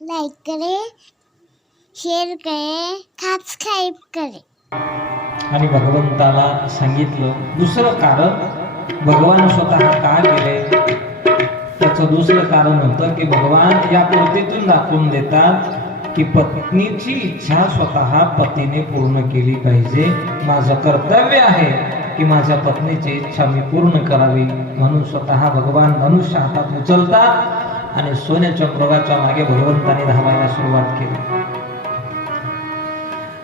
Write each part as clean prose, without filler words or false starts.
Like करे, share करे, subscribe करे. आणि भगवंताला सांगितलं दुसरं कारण भगवान स्वतः का गेले. त्याचं दुसरं कारण होतं की भगवान या कृतीतून दाखवून देतात की पत्नीची इच्छा स्वतः पतीने पूर्ण केली पाहिजे. माझं कर्तव्य आहे की माझ्या पत्नीची इच्छा मी पूर्ण करावी. म्हणून स्वतः भगवान धनुष्य हातात उचलतात आणि सोन्याच्या मृगाच्या मागे भगवंताने धावायला सुरुवात केली.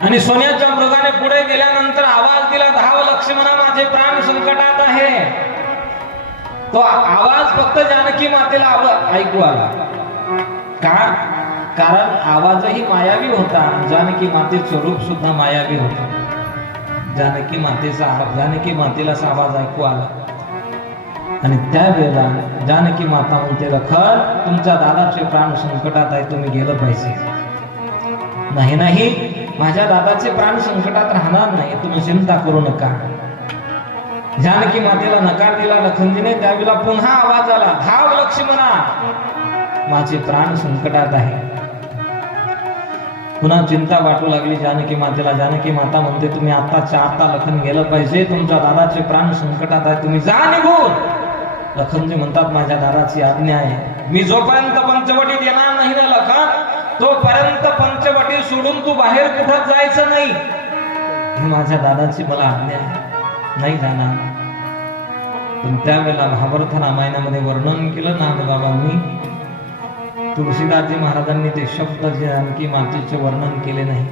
आणि सोन्याच्या मृगाने पुढे गेल्यानंतर आवाज दिला, धाव लक्ष्मणा, माझे प्राण संकटात आहे. तो आवाज फक्त जानकी मातेला ऐकू आला. का? कारण आवाजही मायावी होता. जानकी मातेचं रूप सुद्धा मायावी होतं. जानकी मातेला आवाज ऐकू आला आणि त्यावेळेला जानकी माता म्हणते, लखन, तुमच्या दादाचे प्राण संकटात आहे, तुम्ही गेलं पाहिजे. नाही, माझ्या दादाचे प्राण संकटात राहणार नाही, तुम्ही चिंता करू नका. जानकी मातेला नकार दिला लखनजीने. त्यावेळेला पुन्हा आवाज आला, धाव लक्ष्मणा, माझे प्राण संकटात आहे. पुन्हा चिंता वाटू लागली जानकी मातेला. जानकी माता म्हणते, तुम्ही आत्ताच्या आत्ता लखन गेलं पाहिजे, तुमच्या दादाचे प्राण संकटात आहे, तुम्ही जा निघून. लखनजी म्हणतात, माझ्या दादाची आज्ञा आहे, मी जोपर्यंत पंचवटीत येणार नाही ना लखन, तोपर्यंत पंचवटी सोडून तू बाहेर कुठं जायचं नाही. ही माझ्या दादाची मला आज्ञा आहे, नाही जाणार. पण त्यावेळेला महाभारत रामायणामध्ये वर्णन केलं नामबाबांनी. तुळशीदासजी महाराजांनी ते शब्द जानकी मातेचे वर्णन केले नाही.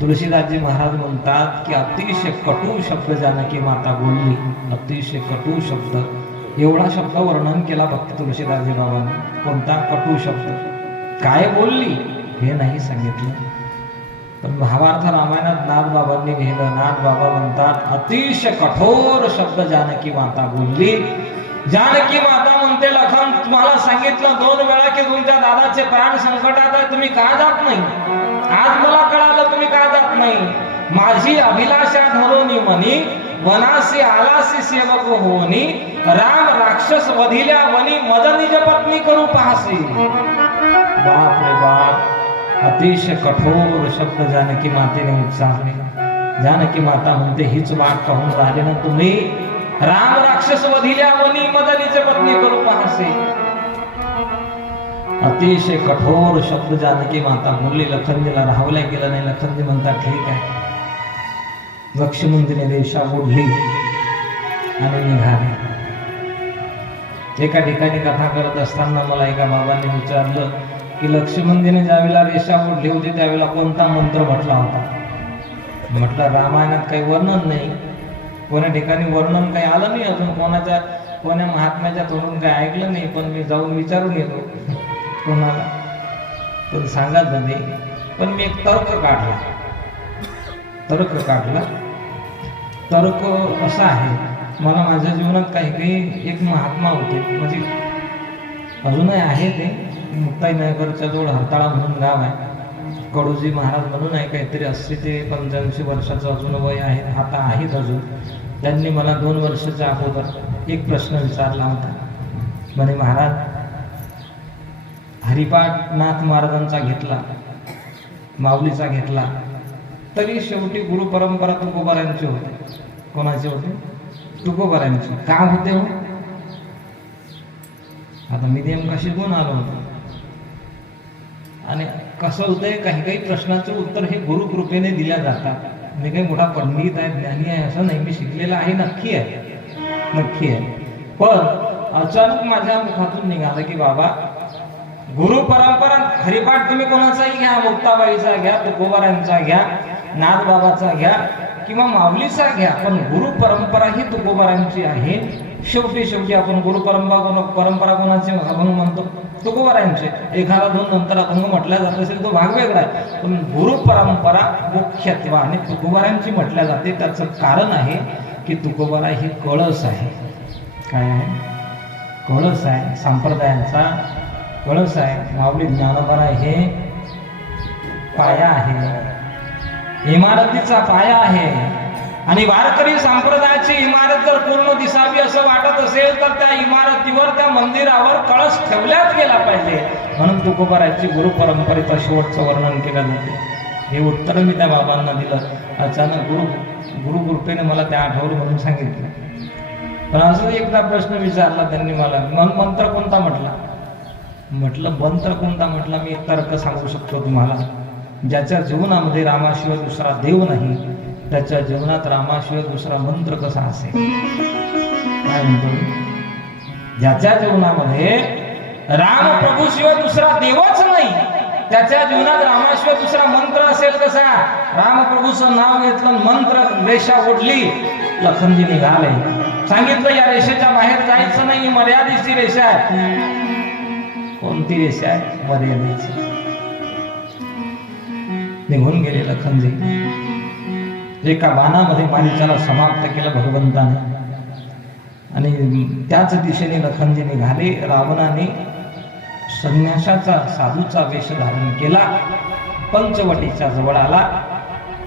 तुळशीदासजी महाराज म्हणतात की अतिशय कटू शब्द जानकी माता बोलली. अतिशय कटू शब्द, एवढा शब्द वर्णन केला फक्त तुळशीदासजी बाबांनी. कोणता कटू शब्द, काय बोलली हे नाही सांगितलं. पण महाभारत रामायणात नाथबाबांनी लिहिलं. नाथबाबा म्हणतात, अतिशय कठोर शब्द जानकी माता बोलली. जानकी माता म्हणते, लखन, तुम्हाला सांगितलं 2 वेळा की तुमच्या दादाचे प्राण संकटात आहे, तुम्ही का जात नाही. आज मला कळालं तुम्ही का जात नाही. माझी अभिलाषा धरोनी मनी, वनासी आलासी सेवक होनी, राम राक्षस वधिल्या वनी, मद निज पत्नी करू पाहसी. बाप रे बाप, अतिशय कठोर शब्द जानकी मातेने उच्चारले. जानकी माता म्हणते, हीच वाट पाहून राहिले ना तुम्ही. राम राक्षस वधिल्या वनी, मद निज पत्नी करू पाहसी. अतिशय कठोर शब्द जानकी माता बोलली. लखनजीला राहवल्या गेलं नाही. लखनजी म्हणतात, ठीक आहे. लक्ष्मणजीने रेषा ओढली आणि निघाले. एका ठिकाणी कथा करत असताना मला एका बाबांनी विचारलं की लक्ष्मणजीने ज्यावेळेला रेषा ओढली होती त्यावेळेला कोणता मंत्र म्हटला होता. म्हटलं, रामायणात काही वर्णन नाही, कोण्या ठिकाणी वर्णन काही आलं नाही अजून, कोण्या महात्म्याच्या तोंडून काही ऐकलं नाही. पण मी जाऊन विचारून येतो कोणाला, पण सांगत नाही. पण मी एक तर्क काढला. तर्क असा आहे, मला माझ्या जीवनात काही एक महात्मा होते, म्हणजे अजूनही आहे ते, मुक्ताईनगरच्या जवळ हरताळा म्हणून गाव आहे. कडूजी महाराज म्हणून आहे, काहीतरी 80 ते 85 वर्षाचं अजून वय आहे, आता आहेत अजून. त्यांनी मला 2 वर्षाच्या अगोदर एक प्रश्न विचारला होता. म्हणे, महाराज, हरिपाठ नाथ महाराजांचा घेतला, माऊलीचा घेतला, तरी शेवटी गुरु परंपरा तुकोबारांची होते. कोणाची होते? तुकोबारांची. का होते हो? आता मी नेमका शिकून आलो होतो. आणि कसं होतंय, काही प्रश्नाचं उत्तर हे गुरुकृपेने दिल्या जातात. मी काही मोठा पंडित आहे, ज्ञानी आहे असं नाही, मी शिकलेला आहे, नक्की आहे. पण अचानक माझ्या मुखातून निघालं की बाबा, गुरु परंपरा हरिपाठ तुम्ही कोणाचाही घ्या, मुक्ताबाईचा घ्या, तुकोबारांचा घ्या, नाथबाबाचा घ्या किंवा माऊलीचा घ्या, पण गुरु परंपरा ही तुकोबारांची आहे. शेवटी आपण गुरु परंपरा कोणाचे अभंग म्हणतो? तुकोबारांचे. एखादा 2 नंतर अभंग म्हटल्या जात असेल तो भाग वेगळा आहे, पण गुरु परंपरा मुख्यत्वाने तुकोबारांची म्हटल्या जाते. त्याचं कारण आहे की तुकोबारा ही कळस आहे. काय आहे? कळस आहे, संप्रदायांचा कळस आहे. माऊली ज्ञानोबा हे पाया आहे, इमारतीचा पाया आहे. आणि वारकरी संप्रदायाची इमारत जर पूर्ण दिसावी असं वाटत असेल तर त्या इमारतीवर, त्या मंदिरावर कळस ठेवल्याच गेला पाहिजे, म्हणून तुकोबाराची गुरु परंपरेचं शेवटचं वर्णन केलं जाते. हे उत्तर मी त्या बाबांना दिलं. अचानक गुरुकृपेने मला त्या आठवलं म्हणून सांगितलं. पण असं एकदा प्रश्न विचारला त्यांनी मला, मंत्र कोणता म्हटला? म्हटलं मंत्र कोणता म्हटला, मी एक तर्क सांगू शकतो तुम्हाला. ज्याच्या जीवनामध्ये रामाशिवाय दुसरा देव नाही, त्याच्या जीवनात रामाशिवाय दुसरा मंत्र कसा असेल? काय म्हणतो? ज्याच्या जीवनामध्ये राम प्रभू शिवाय दुसरा देवच नाही, त्याच्या जीवनात रामाशिवाय दुसरा मंत्र असेल कसा? रामप्रभूचं नाव घेतलं, मंत्र रेषा ओढली, लखनजी निघाले. सांगितलं या रेषेच्या बाहेर जायचं नाही, मर्यादेची रेषा आहे. कोणती रेषा आहे? मर्यादेची. निघून गेले लखनजी. एका बाणामध्ये मारीचाला समाप्त केलं भगवंताने, आणि त्याच दिशेने लखनजी निघाले. रावणाने संन्यासाचा साधूचा वेश धारण केला, पंचवटीच्या जवळ आला.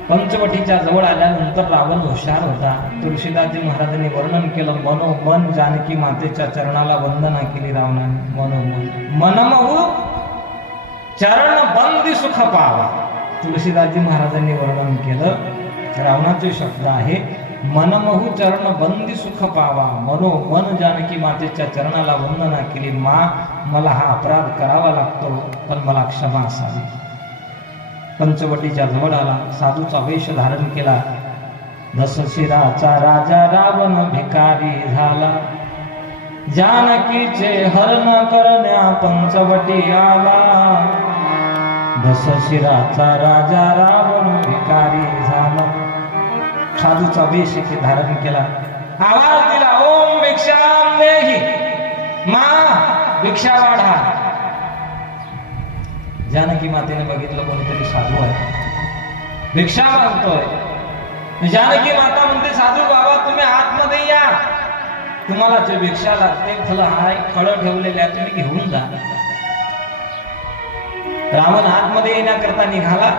पंचवटीच्या जवळ आल्यानंतर रावण हुशार होता. तुळशीदासजी महाराजांनी वर्णन केलं, मनोमन जानकी मातेच्या चरणाला वंदना केली रावणाने. मनोमन मनमहु चरण बंदी सुख पावा. तुळशीदासजी महाराजांनी वर्णन केलं, रावणाचे शब्द आहे, मनमहु चरण बंदी सुख पावा. मनोमन जानकी मातेच्या चरणाला वंदना केली. मला हा अपराध करावा लागतो, पण मला क्षमा असावी. पंचवटीच्या जवळ आला, साधूचा वेश धारण केला. दशशिराचा राजा रावण भिकारी झाला, जानकीचे हरण करण्या पंचवटी आला. दशशिराचा राजा रावण भिकारी झाला. साधूचा वेश धारण केला, आवाज दिला, ओम भिक्षाम देहि, मा भिक्षा वाढा. जानकी मातेने बघितलं कोणीतरी साधू आहे, भिक्षा मागतोय. जानकी माता म्हणते, साधू बाबा तुम्ही आतमध्ये या, तुम्हाला जे भिक्षा लागते फळ हाय, फळं ठेवलेले आहे, तुम्ही घेऊन जा. रावण आतमध्ये येण्याकरता निघाला,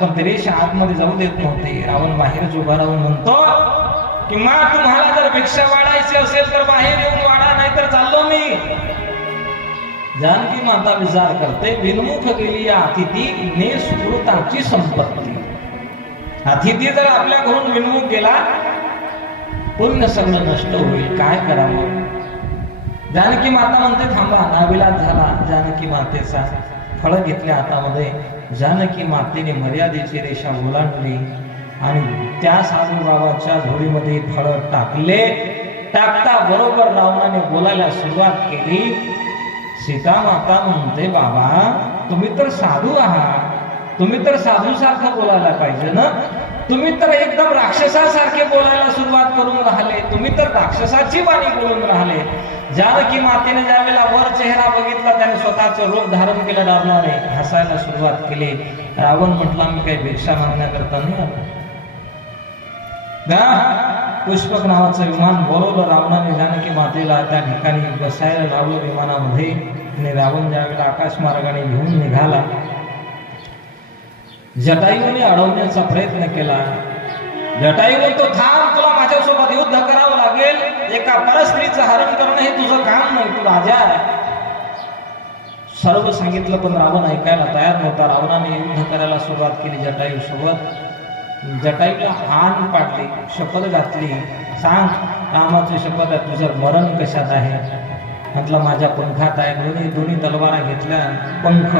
पण ते रेषा आतमध्ये जाऊ देत नव्हते. रावण बाहेरच उभा राहून म्हणतो की मा तुम्हाला जर भिक्षा वाढायची असेल तर बाहेर येऊन वाढा, नाहीतर चाललो मी. जानकी माता विचार करते, विनमुख गेली या अतिथी ने सुकृताची संपत्ती. अतिथी जर आपल्या घरून विनमुख गेला, पुण्य सगळं नष्ट होईल, काय करावं? जानकी माता म्हणते, थांबा. नाविलाज झाला जानकी मातेचा. फळं घेतल्या हातामध्ये. जानकी मातेने मर्यादेची रेषा ओलांडली आणि त्या साधू बाबाच्या झोळीमध्ये फळं टाकले. टाकता बरोबर रावणाने बोलायला सुरुवात केली. सीता माता म्हणते, बाबा तुम्ही तर साधू आहात, तुम्ही तर साधू सारखं बोलायला पाहिजे ना, तुम्ही तर एकदम राक्षसासारखे बोलायला सुरुवात करून राहिले, तुम्ही तर राक्षसाची बाणी बोलून राहिले. जानकी मातेने ज्यावेळेला वर चेहरा बघितला, त्याने स्वतःचं रूप धारण केलं, डारणारे हसायला सुरुवात केली. रावण म्हटला, मी काही भिक्षा मागण्याकरता नाही आलो. पुष्पक नावाचं विमान बोलवलं रावणाने जानकी मातेला, त्या ठिकाणी बसायला लावलं विमानामध्ये. आणि रावण ज्यावेळेला आकाश मार्गाने घेऊन निघाला, जटायूने अडवण्याचा प्रयत्न केला. जटायू म्हणतो, थांब, तुला माझ्यासोबत युद्ध करावं लागेल. एका परस्त्रीचं हरण करणं हे तुझं काम नाही, तू राजा आहे. सर्व सांगितलं, पण रावण ऐकायला तयार नव्हता. रावणाने युद्ध करायला सुरुवात केली जटायू सोबत. जटायूला हान पाडली, शपथ घातली, सांग रामाची शपथ आहे, तुझं मरण कशात आहे? म्हटलं माझ्या पंखात आहे. दोन्ही तलवारा घेतल्या, पंख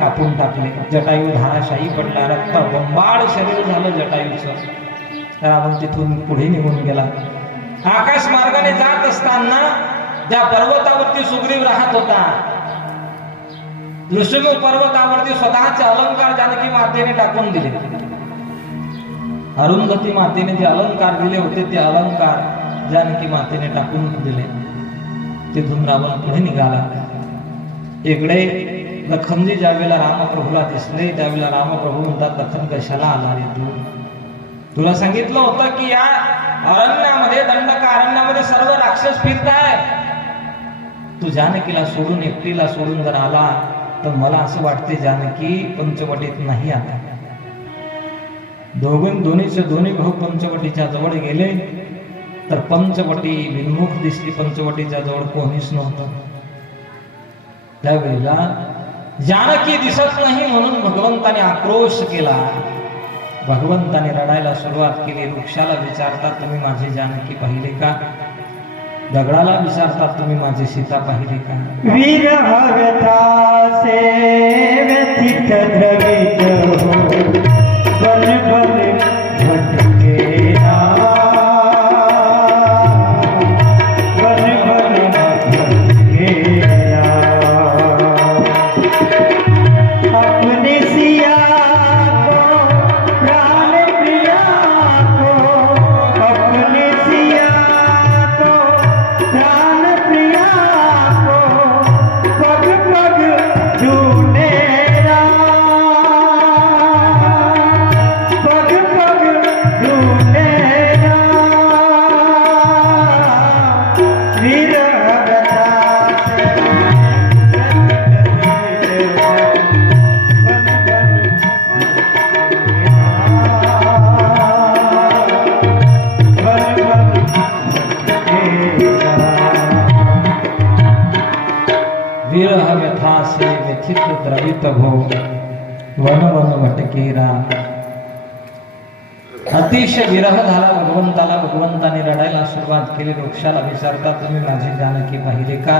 कापून टाकले. जटायू धाराशाही पडला, रक्त बंबाळ शरीर झालं जटायूचं. रावण तिथून पुढे निघून गेला. आकाश मार्गाने जात असताना ज्या पर्वतावरती सुग्रीव राहत होता, ऋषिमुख पर्वतावरती स्वतःचे अलंकार जानकी मातेने टाकून दिले. अरुंधती मातेने जे अलंकार दिले होते ते अलंकार जानकी मातेने टाकून दिले. तिथून रावण पुढे निघाला. इकडे लखनजी ज्यावेळेला रामप्रभूला दिसले, त्यावेळेला रामप्रभू म्हणतात, लखन कशाला आला रे तू? तुला सांगितलं होतं की या अरण्यामध्ये, दंडकारण्यामध्ये सर्व राक्षस फिरताय. तू जानकीला सोडून, एकटीला सोडून जर आला तर मला असं वाटते जानकी पंचवटीत नाही आता. दोन्हीचे दोन्ही भाऊ पंचवटीच्या जवळ गेले. तर पंचवटी विन्मुख दिसली. पंचवटीच्या जवळ कोणीच नव्हतं. त्यावेळेला जानकी दिसत नाही म्हणून भगवंताने आक्रोश केला. भगवंताने रडायला सुरुवात केली. वृक्षाला विचारतात तुम्ही माझी जानकी पाहिली का? दगडाला विचारतात तुम्ही माझी सीता पाहिली का? विरह व्यथा से व्यथित द्रवित हो बल बल भटके ना बल बल भटके ना अपने सिया को प्राण प्रिया को अपने सिया को प्राण प्रिया को पग पग ढूंढे पग पग ढूंढे विरह व्यथा से विरह व्यथा से व्यथित द्रवित भो वन वन भटकेरा. अतिशय विरह झाला भगवंताला. भगवंताने रडायला सुरुवात केली. वृक्षाला विचारतात तुम्ही माझी जानकी पाहिली का?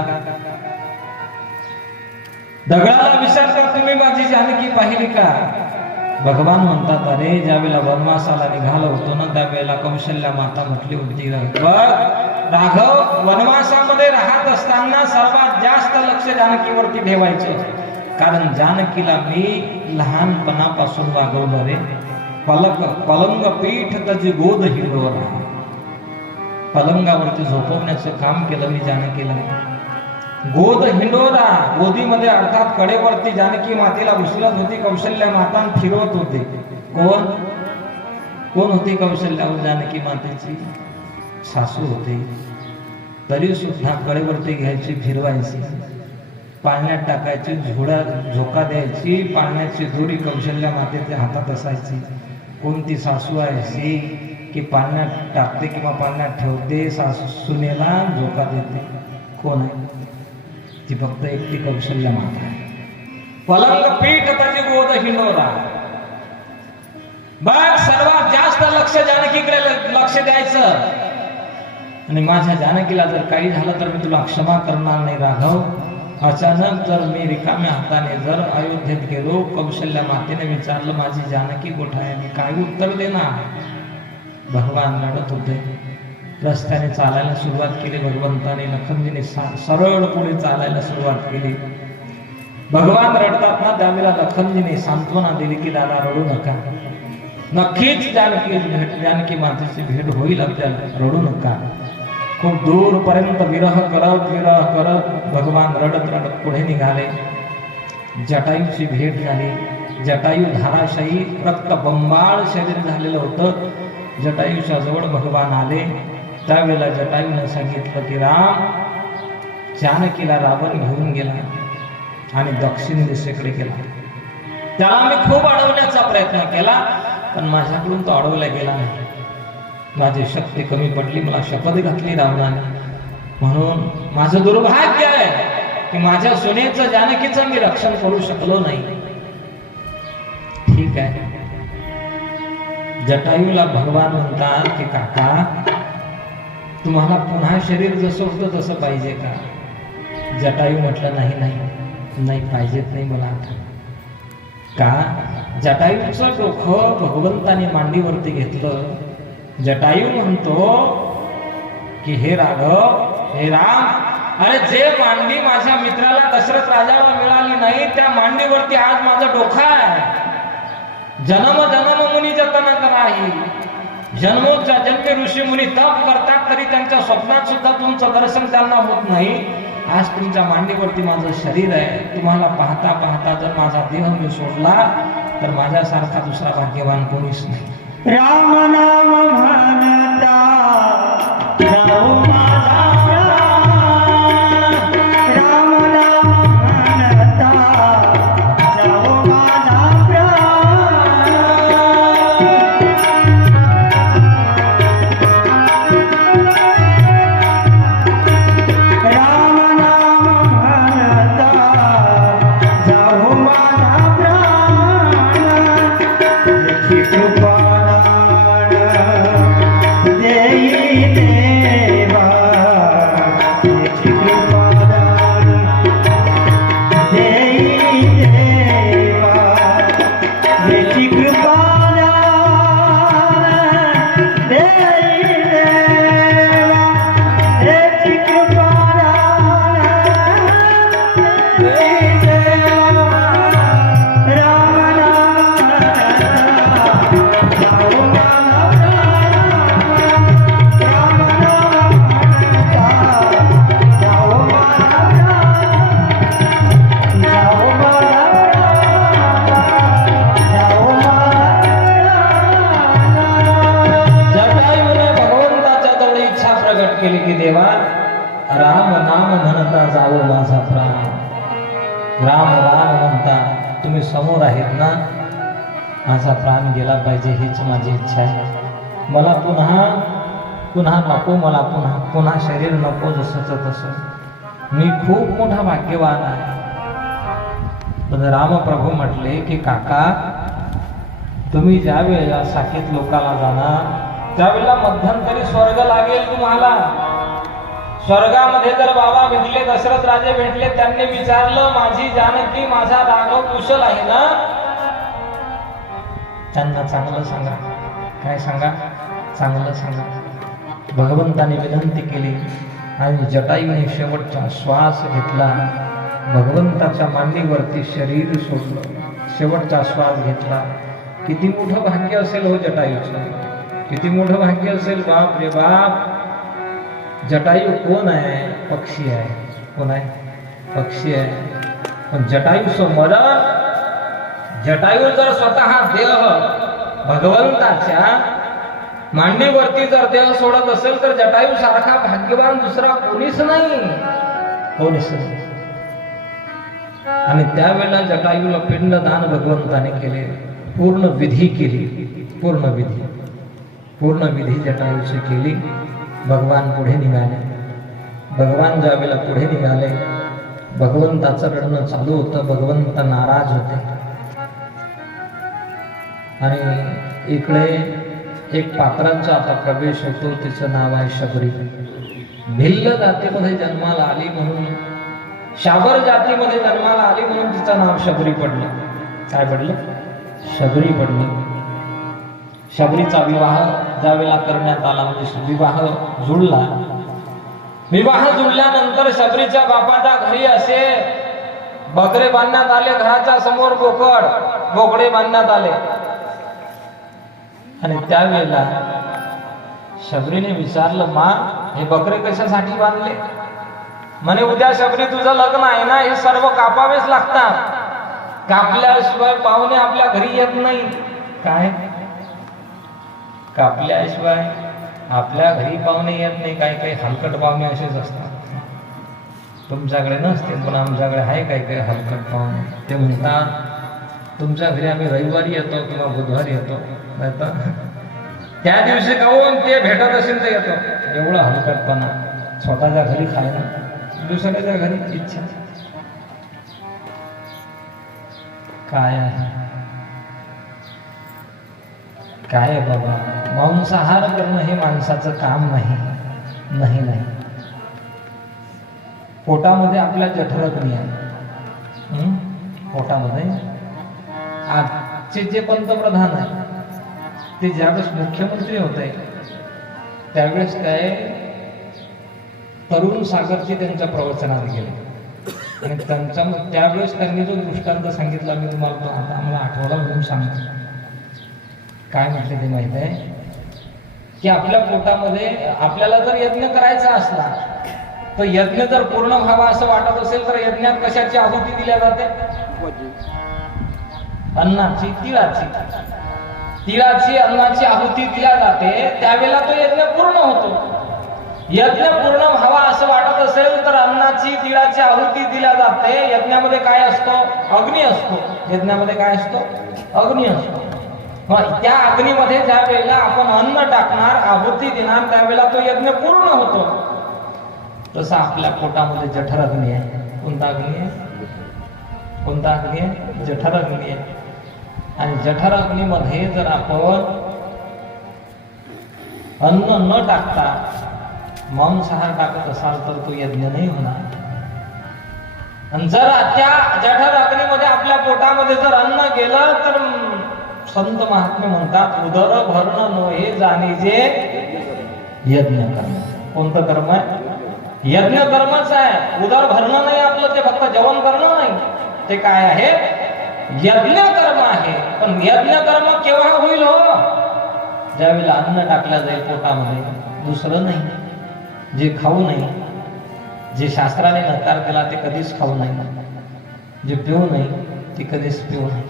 दगडाला विचारतात तुम्ही माझी जानकी पाहिली का? भगवान म्हणतात अरे ज्यावेळेला वनवासाला निघालो होतो ना त्यावेळेला कौशल्या माता म्हटली होती बघ राघव वनवासामध्ये राहत असताना सर्वात जास्त लक्ष जानकीवरती ठेवायचं. कारण जानकीला मी लहानपणापासून वागवलं रे. पलंग पीठ तजी गोद हिंडवला. पलंगावरती झोपवण्याचं काम केलं मी जानकीला. गोद हिंडोरा गोदीमध्ये अर्थात कडेवरती जानकी मातेला उचलत होती कौशल्या माता फिरवत होते. कोण कोण होती कौशल्या जानकी मातेची? सासू होते. तरी सुद्धा कडेवरती घ्यायची फिरवायची पाळण्यात टाकायची झोका द्यायची. पाळण्याची दोरी कौशल्या मातेच्या हातात असायची. कोणती सासू आहे की पाळण्यात टाकते किंवा पाळण्यात ठेवते सासू सुनेला झोका देते? कोण आहे? ती फक्त एकटी कौशल्या माता आहे. पलंग पीठ त्याची गोद हिंडोरा. बघ सर्वात जास्त लक्ष जानकीकडे लक्ष द्यायचं. आणि माझ्या जानकीला जर काही झालं तर मी तुला क्षमा करणार नाही राघव. अचानक जर मी रिकाम्या हाताने जर अयोध्येत गेलो कौशल्या मातेने विचारलं माझी जानकी कुठे आहे मी काय उत्तर देणार? भगवान रडत होते. रस्त्याने चालायला सुरुवात केली भगवंताने. लखनजीने सरळ पुढे चालायला सुरुवात केली. भगवान रडतात ना त्यावेळेला लखनजीने सांत्वना दिली की दादा रडू नका. नक्कीच जानकी मातेची भेट होईल आपल्याला. रडू नका. खूप दूरपर्यंत विरह करत भगवान रडत रडत पुढे निघाले. जटायूची भेट झाली. जटायू धाराशायी रक्तबंबाळ शरीर झालेलं होतं. जटायूच्या जवळ भगवान आले. त्यावेळेला जटायूने सांगितलं की राम जानकीला रावण घेऊन गेला आणि दक्षिण दिशेकडे गेला. त्याला मी खूप अडवण्याचा प्रयत्न केला पण माझ्याकडून तो अडवला गेला नाही. माझी शक्ती कमी पडली. मला शपथ घातली रावणाने. म्हणून माझं दुर्भाग्य आहे की माझ्या सुनेचं जानकीचं मी रक्षण करू शकलो नाही. ठीक आहे. जटायूला भगवान म्हणतात की काका तुम्हाला पुन्हा शरीर जसं होतं तसं पाहिजे का? जटायू म्हटलं नाही नाही नाही पाहिजेत नाही मला. का? जटायूचं डोकं भगवंताने मांडीवरती घेतलं. जटायू म्हणतो की हे राघव हे राम अरे जे मांडी माझ्या मित्राला दशरथ राजाला मिळाली नाही त्या मांडीवरती आज माझं डोकं आहे. जन्म जन्म मुनी जतन कराही. जन्मोच्या जन्मी ऋषी मुनी तप करतात तरी त्यांच्या स्वप्नात सुद्धा तुमचं दर्शन त्यांना होत नाही. आज तुमच्या मांडीवरती माझं शरीर आहे. तुम्हाला पाहता पाहता जर माझा देह मी सोडला तर माझ्यासारखा दुसरा भाग्यवान कोणीच नाही. राम नाम म्हणता जाऊ माझा प्राण. राम नाम म्हणता जाऊ माझा प्राण. जावो माझा प्राण. राम राम म्हणता तुम्ही समोर आहेत ना, माझा प्राण गेला पाहिजे हीच माझी इच्छा आहे. मला पुन्हा पुन्हा नको, मला पुन्हा शरीर नको जसंच तसं. मी खूप मोठा भाग्यवान आहे. पण रामप्रभू म्हटले की काका, तुम्ही ज्या वेळेला साकेत लोकाला जाणार त्यावेळेला मध्यंतरी स्वर्ग लागेल तुम्हाला. स्वर्गामध्ये जर बाबा भेटले, दशरथ राजे भेटले, त्यांनी विचारलं माझी जानकी माझा राघव कुशल आहे ना. त्यांना चांगलं सांगा. काय सांगा? चांगलं सांगा. भगवंताने विनंती केली आणि जटायूने शेवटचा श्वास घेतला. भगवंताच्या मांडीवरती शरीर सोडलं, शेवटचा श्वास घेतला. किती मोठं भाग्य असेल हो जटायूचं, किती मोठं भाग्य असेल. बाप रे बाप. जटायू कोण आहे? पक्षी आहे. कोण आहे? पक्षी आहे. पण जटायूचं मरण, जटायू जर स्वतः देह भगवंताच्या मांडीवरती जर देह सोडत असेल तर जटायू सारखा भाग्यवान दुसरा कोणीच नाही, कोणीच नाही. आणि त्यावेळेला जटायूला पिंडदान भगवंताने केले. पूर्ण विधी केली, पूर्ण विधी जटायूची केली. भगवान पुढे निघाले. भगवान ज्यावेळेला पुढे निघाले, भगवंताचं रडणं चालू होतं. भगवंत नाराज होते. आणि इकडे एक पात्रांचा आता प्रवेश होतो. तिचं नाव आहे शबरी. भिल्ल जातीमध्ये जन्माला आली म्हणून, शाबर जातीमध्ये जन्माला आली म्हणून तिचं नाव शबरी पडलं. काय पडलं? शबरी पडली. शबरीचा विवाह ज्यावेळेला करण्यात आला, म्हणजे विवाह जुळला. विवाह जुळल्यानंतर शबरीच्या बापाच्या घरी असे बकरे बांधण्यात आले. घराच्या समोर बोकडे बांधण्यात आले. आणि त्यावेळेला शबरीने विचारलं, मा हे बकरे कशासाठी बांधले? म्हणे उद्या शबरी तुझं लग्न आहे ना, हे सर्व कापावेच लागतात. कापल्याशिवाय पाहुणे आपल्या घरी येत नाही. काय? कापल्याशिवाय आपल्या घरी पाहुणे येत नाही. काही काही हलकट पाहुणे असेच असतात. तुमच्याकडे नसते पण आमच्याकडे आहे काही हलकट पाहुणे. ते म्हणतात तुमच्या घरी आम्ही रविवारी येतो किंवा बुधवारी येतो, त्या दिवशी काहून ते भेटत असेल तर येतो. एवढं हलकटपणा. स्वतःच्या घरी खायला, दुसऱ्याच्या घरी इच्छा. काय आहे? काय आहे बाबा? मांसाहार करणं हे माणसाचं काम नाही. नाही नाही. पोटामध्ये आपल्या जठरग्नी आहे. पोटामध्ये आजचे जे पंतप्रधान आहे ते ज्यावेळेस मुख्यमंत्री होते त्यावेळेस काय तरुण सागरचे त्यांच्या प्रवचनात गेले. आणि त्यांचा त्यावेळेस त्यांनी जो दृष्टांत सांगितला, मी तुम्हाला तो आता मला आठवला म्हणून सांगतो. काय म्हटले ते माहित आहे की आपल्या पोटामध्ये आपल्याला जर यज्ञ करायचा असला तर यज्ञ जर पूर्ण व्हावा असं वाटत असेल तर यज्ञात कशाची आहुती दिल्या जाते? अन्नाची, तिळाची अन्नाची आहुती दिल्या जाते. त्यावेळेला तो यज्ञ पूर्ण होतो. यज्ञ पूर्ण व्हावा असं वाटत असेल तर अन्नाची, तिळाची आहुती दिल्या जाते. यज्ञामध्ये काय असतो? अग्नी असतो. यज्ञामध्ये काय असतो? अग्नी असतो. मग त्या अग्नीमध्ये ज्या वेळेला आपण अन्न टाकणार, आहुती देणार, त्यावेळेला तो यज्ञ पूर्ण होतो. तसं आपल्या पोटामध्ये जठर अग्नी आहे. कोणता अग्नी आहे? कोणता अग्नी आहे? जठर अग्नी आहे. आणि जठर अग्नीमध्ये जर आपण अन्न न टाकता मांसाहार टाकत असाल तर तो यज्ञ नाही होणार. आणि जर त्या जठर अग्नीमध्ये आपल्या पोटामध्ये जर अन्न गेलं तर संत महात्मे म्हणतात उदर भरण नोहे जाणीजे यज्ञ कर्म. कोणतं कर्म आहे? यज्ञ कर्मच आहे. उदर भरणं नाही आपलं, ते फक्त जेवण करणं नाही. ते काय आहे? यज्ञ कर्म आहे. पण यज्ञ कर्म केव्हा होईल हो? ज्यावेळेला अन्न टाकलं जाईल पोटामध्ये, दुसरं नाही. जे खाऊ नाही, जे शास्त्राने नकार केला ते कधीच खाऊ नाही, जे पिऊ नाही ते कधीच पिऊ नाही.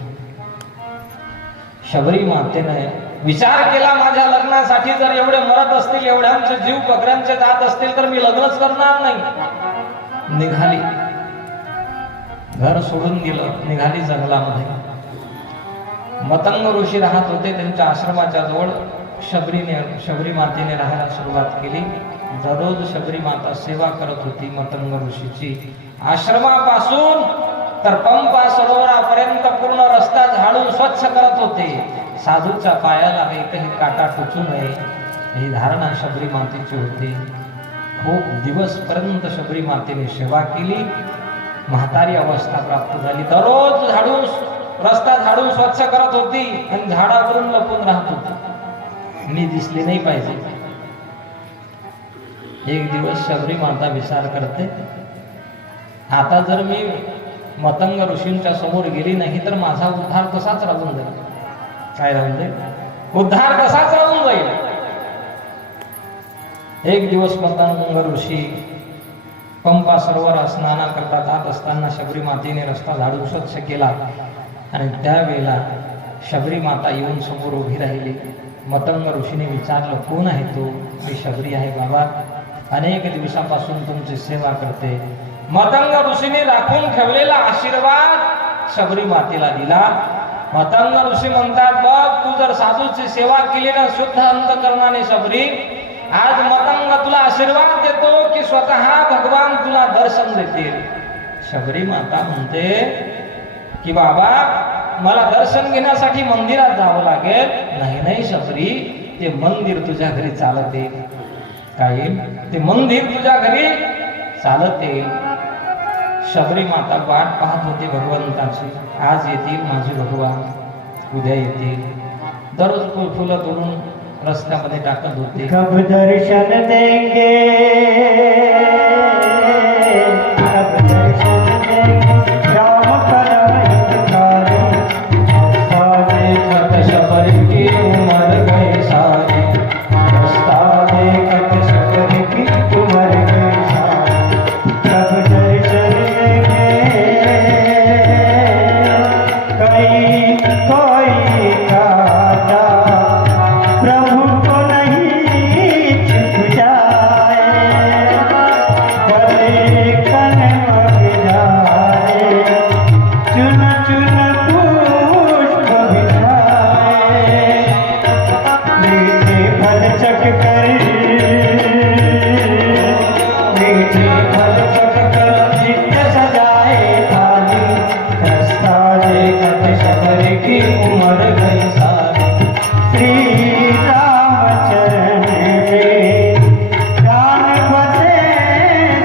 शबरी मातेने विचार केला, माझ्या लग्नासाठी जर एवढे मरत असतील, एवढ्यांचे जीव बकऱ्यांचे जात असतील तर मी लग्नच करणार नाही. निघाली, घर सोडून गेलं, निघाली जंगलामध्ये. मतंग ऋषी राहत होते, त्यांच्या आश्रमाच्या जवळ शबरी मातेने राहायला सुरुवात केली. दररोज शबरी माता सेवा करत होती मतंग ऋषीची. आश्रमापासून तर पंपा सरोवरापर्यंत पूर्ण रस्ता झाडून स्वच्छ करत होते. साधूच्या पायाला एकही काटा टोचू नये ही धारणा शबरी मातेची होती. खूप दिवसपर्यंत शबरी मातेने सेवा केली. म्हातारी अवस्था प्राप्त झाली. दररोज रस्ता झाडून स्वच्छ करत होती आणि झाडावरून लपून राहत होती. मी दिसले नाही पाहिजे. एक दिवस शबरी माता विचार करते, आता जर मी मतंग ऋषींच्या समोर गेली नाही तर माझा उद्धार कसाच राहून जाईल. काय राहून जाईल? उद्धार कसाच राहून जाईल. एक दिवस मतंग ऋषी पंपा सरोवर स्नान करता जात असताना शबरी मातेने रस्ता झाडून स्वच्छ केला आणि त्यावेळेला शबरी माता येऊन समोर उभी राहिली. मतंग ऋषीने विचारलं, कोण आहे तो? मी शबरी आहे बाबा, अनेक दिवसापासून तुमची सेवा करते. मतंग ऋषीने राखून ठेवलेला आशीर्वाद शबरी मातेला दिला. मतंग ऋषी म्हणतात, बघ तू जर साधूची सेवा केली ना शुद्ध अंतकरणाने शबरी, आज मतंग तुला आशीर्वाद देतो की स्वतः भगवान तुला दर्शन देतील. शबरी माता म्हणते की बाबा मला दर्शन घेण्यासाठी मंदिरात जावं लागेल. नाही नाही शबरी, ते मंदिर तुझ्या घरी चालत येईल. काय? ते मंदिर तुझ्या घरी चालत येईल. शबरी माता वाट पाहत होती भगवंताची. आज येतील माझे भगवान, उद्या येतील. दररोज फुलं तोडून रस्त्यामध्ये टाकत होते. कब दर्शन देंगे, कब दर्शन देंगे राम कराई देखत शबरी की उमर गई सारी, रास्ता देखत शबरी की उमर गई सारी. कब दर्शन देंगे, कोई काटा प्रभु को नहीं छुप जाए, गले कन मग जाए, चुन चुन पुष्प बिछाए, मीठे फल चख कर, मीठे फल चख कर नित्य सजाए थाली, रास्ता देखत शबरी की उमर गई सारी. श्री राम चरण में प्राण बसे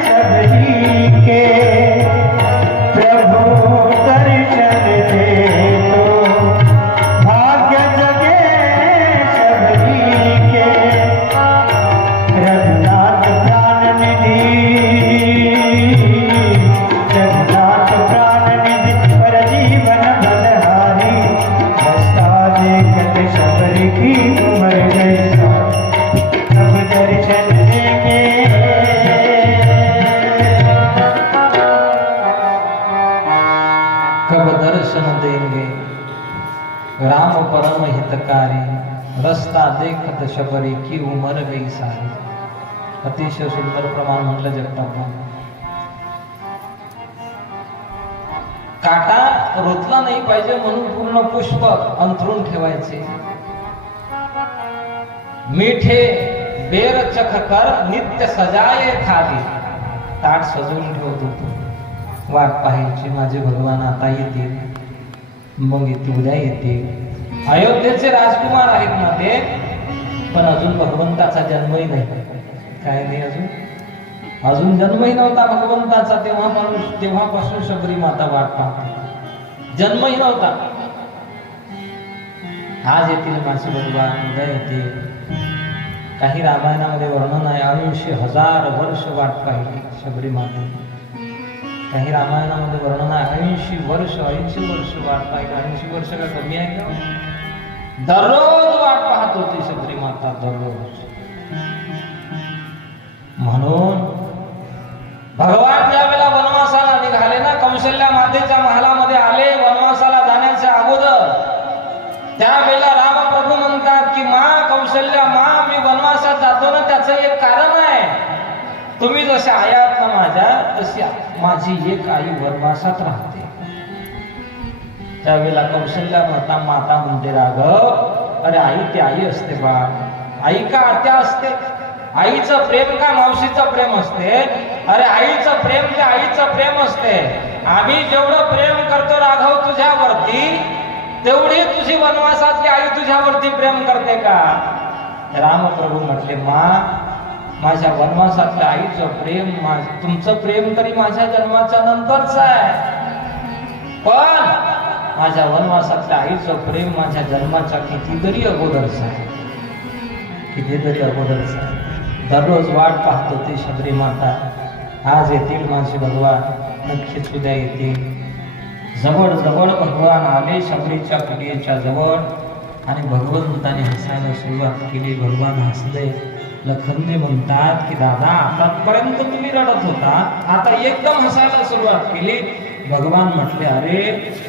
शबरी के, प्रभु दर्शन दे तो भाग्य जगे शबरी के. रघुनाथ प्राण निधि, रघुनाथ प्राण निधि पर जीवन बलहारी, रास्ता देखत शबरी की उमर गई सारी. कब दर्शन देंगे, कब दर्शन देंगे राम परम हितकारी, रस्ता देखत शबरी की उमर गई सारी. अतिशय सुंदर प्रमाण म्हटलं जगताप. काटा रोतला नाही पाहिजे म्हणून पूर्ण पुष्प अंथरून ठेवायचे. मीठे बेर चख कर नित्य सजाये थाली, ताट सजवून ठेवत होतो. वाट पाहायची, माझे भगवान आता येतील, मग येते उद्या येतील. अयोध्येचे राजकुमार आहेत ना ते, पण अजून भगवंताचा जन्मही नाही. काय नाही अजून जन्मही नव्हता भगवंताचा. तेव्हापासून शबरी माता वाट पाहते. जन्मही नव्हता. आज येतील माझे भगवान, उद्या येतील. काही रामायणामध्ये वर्णन आहे, 80,000 वर्ष वाट पाहिली शबरी माते. काही रामायणामध्ये वर्णन आहे 80 वर्ष वाट पाहिली. 80 वर्ष का कमी आहे का? दररोज वाट पाहत होती शबरी माता, दररोज. म्हणून भगवान ज्या वेळेला वनवासाला निघाले ना, कौशल्या मातेच्या महालामध्ये आले वनवासाला जाण्याच्या अगोदर, त्यावेळेला रामप्रभू म्हणतात की मा कौशल्या, मा मी वनवासात जातो ना त्याचं एक कारण आहे. तुम्ही जसे आयात ना माझ्या तशी माझी एक आई वनवासात राहते. त्यावेळेला कौशल्या माता म्हणते, राघव, अरे आई ती आई असते बा, आई का आत्या असते? आईचं प्रेम का मावशीचं प्रेम असते? अरे आईचं प्रेम ते आईचं प्रेम असते. आम्ही जेवढं प्रेम करतो राघव तुझ्यावरती, तेवढी तुझी वनवासातली आई तुझ्यावरती प्रेम करते का? रामप्रभू म्हटले, माझ्या वनवासातल्या आईचं प्रेम, तुमचं प्रेम तरी माझ्या जन्माच्या नंतरच आहे, पण माझ्या वनवासातल्या आईचं प्रेम माझ्या जन्माच्या कितीतरी अगोदरच आहे, कितीतरी अगोदरच आहे. दररोज वाट पाहत होती शबरी माता, आज येतील माझे भगवान, नक्कीच उद्या येतील. जवळ जवळ भगवान आले शबरीच्या कुटीच्या जवळ आणि भगवंताने हसायला सुरुवात केली. भगवान हसले. लखनजी म्हणतात की दादा, आतापर्यंत तुम्ही रडत होता, आता एकदम हसायला सुरुवात केली. भगवान म्हटले, अरे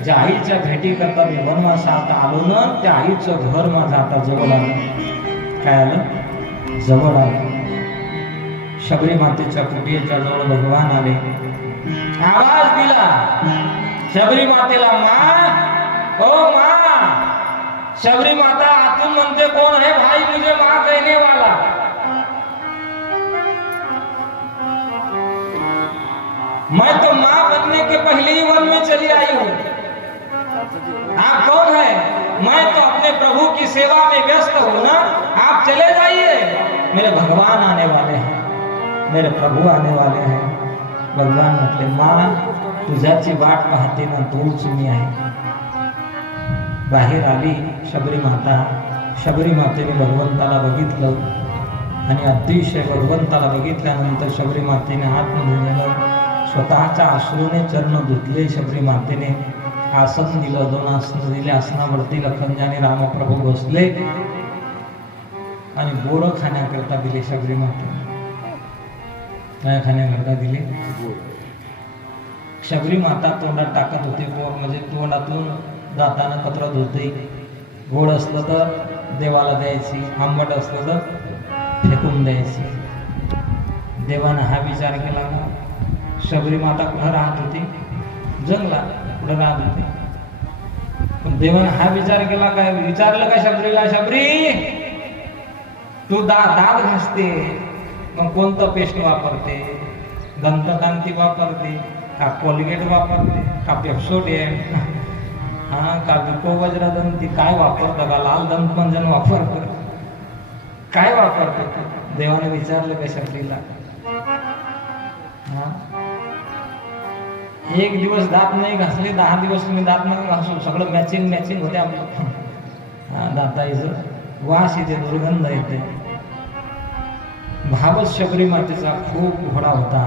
ज्या आईच्या भेटी करता मी वनवासात आलो ना, त्या आईचं घर माझं आता जवळ आलं. काय आलं? जवळ आलं. शबरी मातेच्या कुटीच्या जवळ भगवान आले. आवाज दिला शबरी मातेला, माँ, ओ माँ. शबरी माता आतून म्हणते, कौन है भाई मुझे माँ कहने वाला? मैं तो माँ बनने के पहले ही वन में चली आई हूँ. आप कौन है? मैं तो अपने प्रभु की सेवा में व्यस्त हूँ ना, आप चले जाइए. मेरे भगवान आने वाले हैं, मेरे प्रभु आने वाले हैं. भगवान म्हटले, माँ तुझ्याची वाट पाहते ना, तूच मी आहे. बाहेर आली शबरी माता. शबरी मातेने भगवंताला बघितलं आणि अतिशय भगवंताला बघितल्यानंतर शबरी मातेने आतमध्ये गेलं. स्वतःच्या अश्रूने चरण धुतले. शबरी मातेने आसन दिलं, 2 आसन दिले. आसनावरती लखनजी रामप्रभू बसले आणि बोरं खाण्याकरता दिले. शबरी मातेने काय खाण्याकरता दिले? शबरी माता तोंडात टाकत होते. गोड म्हणजे तोंडातून जाताना कचरत होते. गोड असलं तर देवाला द्यायची, आंबट असलं तर फेकून द्यायची. देवानं हा विचार केला ना. शबरी माता कुठं राहत होती? जंगलात कुठं राहत होती. पण देवानं हा विचार केला, काय विचारलं का शबरीला, शबरी तू दात घासते, मग कोणतं पेस्ट वापरते? दंतकांती वापरते का कोलगेट वापरते का पेप्सोडेंट हा का विको वज्रदंती? काय वापरतं का लाल दंतमंजन वापरतं? काय वापरतं? देवाने विचारलं का शबरीला? हा, एक दिवस दात नाही घासले, 10 दिवस तुम्ही दात नाही घासू, सगळं मॅचिंग होते आमचं. दाताईचं वास येते, दुर्गंध येते. भावच शबरी मातेचा खूप घोडा होता.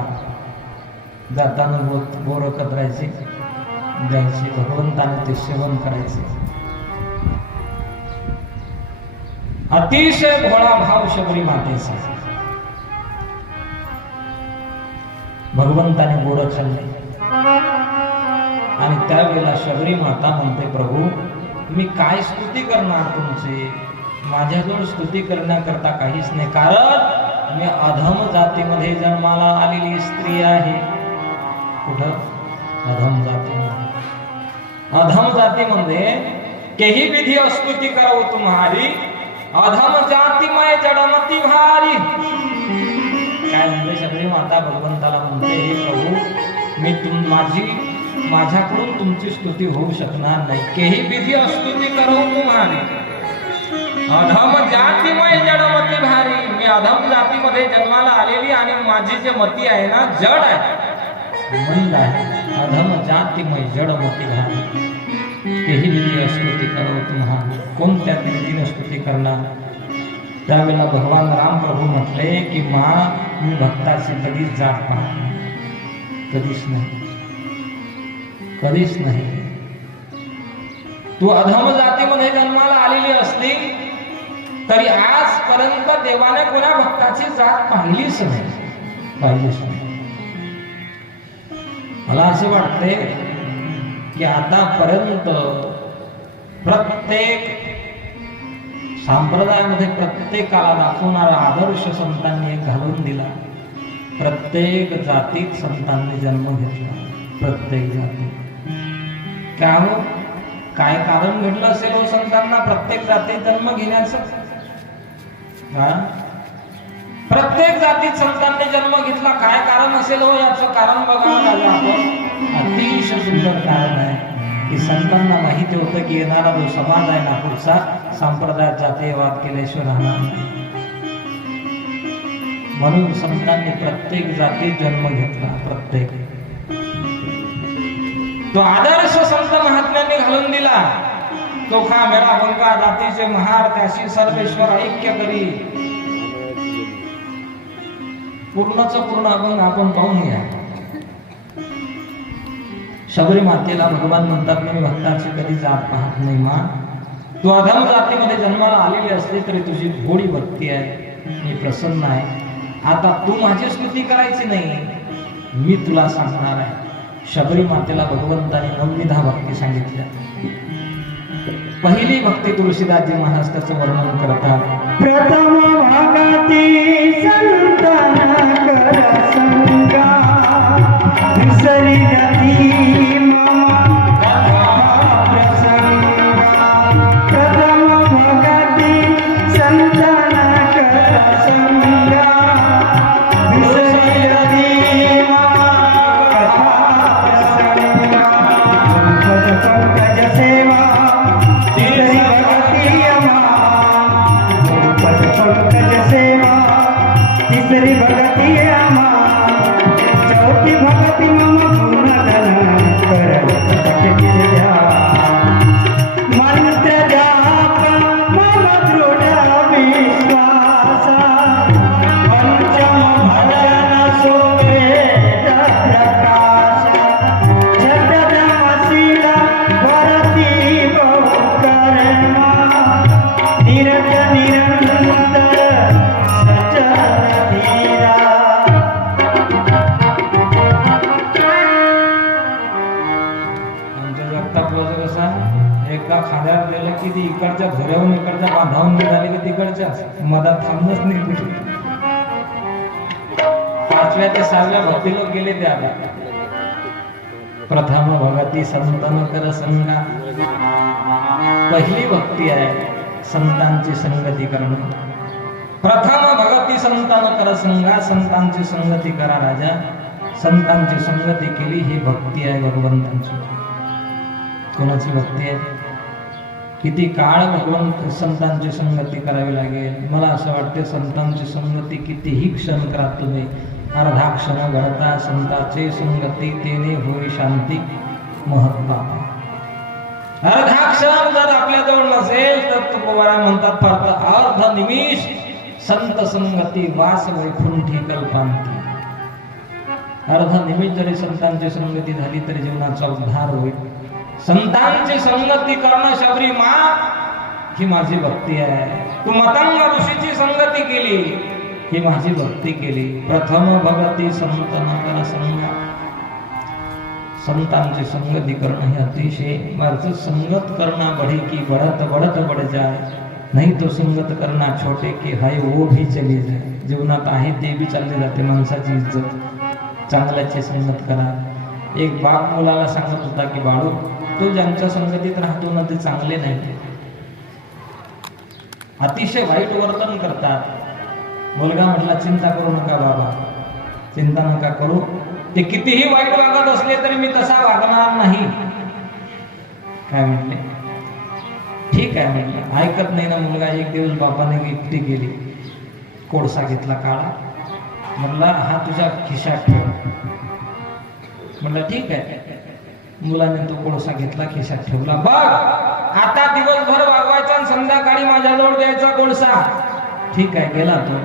जाताना बोरं कतरायचे, द्यायचे. भगवंताने ते सेवन करायचे. अतिशय भोळा भाव शबरी मातेचा. भगवंताने बोरं खाल्ले आणि त्यावेळेला शबरी माता म्हणते, प्रभू मी काय स्तुती करणार तुमचे? माझ्याजवळ स्तुती करण्याकरता काहीच नाही, कारण मी अधम जातीमध्ये जन्माला आलेली स्त्री आहे. कुठं? अधम जातीमध्ये. अधम जातीमध्ये केही विधी स्तुती करावं तुम्हारी, अधम जाती मैं जडमती भारी. काय म्हणते शबरी माता? भगवंताला म्हणते, हे प्रभू मी माझ्याकडून तुमची स्तुती होऊ शकणार नाही. केही विधी स्तुती करू तुम्हारी, अधम जाती मैं जडमती भारी. मी अधम जातीमध्ये जन्माला आलेली आणि माझी जे मती आहे ना, जड आहे, मंद आहे. अधम जाती मैं जडमती भारी. केही विधी स्तुती करू तुम्हारी. कोणत्या रीतीने स्तुती करणार? त्यावेळेला भगवान रामप्रभू म्हटले की माँ मी भक्ताची कधीच जात पाहत नाही, कधीच नाही, कधीच नाही. तू अधम जातीमध्ये जन्माला आलेली असली तरी आजपर्यंत देवाने कोणा भक्ताची जात पाहिलीच नाही, पाहिलीच नाही. मला असे वाटते की आतापर्यंत प्रत्येक संप्रदायामध्ये प्रत्येकाला दाखवणारा आदर्श संतांनी एक घालून दिला. प्रत्येक जातीत संतांनी जन्म घेतला, प्रत्येक जातीत. का हो, काय कारण घडलं असेल हो संतांना प्रत्येक जातीत जन्म घेण्याचं? प्रत्येक जातीत संतांनी जन्म घेतला, काय कारण असेल हो? याचं कारण बघावं लागलं आपण. अतिशय सुंदर कारण आहे की संतांना माहिती होतं की येणारा जो समाज आहे ना पुढचा, संप्रदायात जातीयवाद केल्याशिवाय राहणार नाही. म्हणून संतांनी प्रत्येक जातीत जन्म घेतला, प्रत्येक. तो आदर्श संत महात्म्यांनी घालून दिला. चोखा मेळा बंका जातीचे महार, त्याशी सर्वेश्वर ऐक्य करी. पूर्णच पूर्ण अभंग आपण पाहून घ्या. शबरी मातेला भगवान म्हणतात, मी भक्ताची कधी जात पाहत नाही मा. तू अधम जातीमध्ये जन्माला आलेली असली तरी तुझी थोडी भक्ती आहे, मी प्रसन्न आहे. आता तू माझी स्तुती करायची नाही, मी तुला सांगणार आहे. शबरी मातेला भगवंताने 9 भक्ती सांगितल्या. पहिली भक्ती तुळशीदासजी महाराज त्याचं वर्णन करतात. प्रथम भागाती संतान कर संगा, विसरी गती मम प्रसंगा. प्रथम भागाती संतान कर संगा, विसरी गती मम प्रसंगा. पंकज सेवा तिसरी भक्ती अमा, पंकज सेवा तिसरी भक्ती अमा. चौथी भक्ती मम गुणगण कर द्या. मंत्र जाप मम दृढ विश्वास, पंचम भजन सोवेद प्रकाश. छत्रमशील वरती बहु कर्मा, निरत निरंतर सचल धीरा. आमच्या जगतापलं कसा, एकदा खाद्यावर गेलं की ती इकडच्या घराहून इकडच्या बांधावून निघाली की तिकडच्या मधात थांबणच नाही कुठे. 5व्या ते 6व्या भक्ती लोक गेले त्या. प्रथम भगती संतन कर संगा. पहिली भक्ती आहे संतांची संगती करणं. प्रथम भगती संतान कर संगा, संतांची संगती करा राजा. संतांची संगती केली ही भक्ती आहे भगवंतांची. कोणाची भक्ती आहे? किती काळ भगवंत संतांची संगती करावी लागेल. मला असं वाटते संतांची संगती कितीही क्षण करा तुम्ही, अर्धा क्षण घडता संतांची संगती, तेने होई शांती महत्ता. अर्धा क्षण जर आपल्याजवळ नसेल तर तुकोबारा म्हणतात फक्त अर्ध निमिष संत संगती वास वैकुंठी कल्पांती. अर्ध निमिष जरी संतांची संगती झाली तरी जीवनाचा उद्धार होईल. संतांची संगती करणं शबरी मा ही माझी भक्ती आहे. तू मतंग ऋषीची संगती केली ही माझी भक्ती केली. प्रथम भगती संत नगर संगा. संतांची संगती करणं हे अतिशय माझं. संगत करना बढे की बढ़त बढ़त बढ़ जाए, नाही तो संगत करना छोटे की हाय वो भी चली जाए. जीवनात आहे ते बी चालले जाते. माणसाची इज्जत, चांगल्याची संगत करा. एक बाप मुलाला सांगत होता की बाळू, तो ज्यांच्या संगतीत राहतो ना ते चांगले नाही, अतिशय वाईट वर्तन करतात. मुलगा म्हटला चिंता करू नका बाबा, चिंता नका करू, ते कितीही वाईट वागत असले तरी मी तसा वागणार नाही. काय म्हटले? ठीक आहे म्हटलं. ऐकत नाही ना मुलगा. एक दिवस बापाने गिफ्टी केली, कोळसा घेतला काळा. म्हटला हा तुझ्या खिशात ठेव. म्हटलं ठीक आहे. मुलाने तो कोळसा घेतला, खिशात ठेवला. बघ आता दिवसभर वागवायचा आणि संध्याकाळी माझ्याजवळ द्यायचा कोळसा. ठीक आहे. गेला तो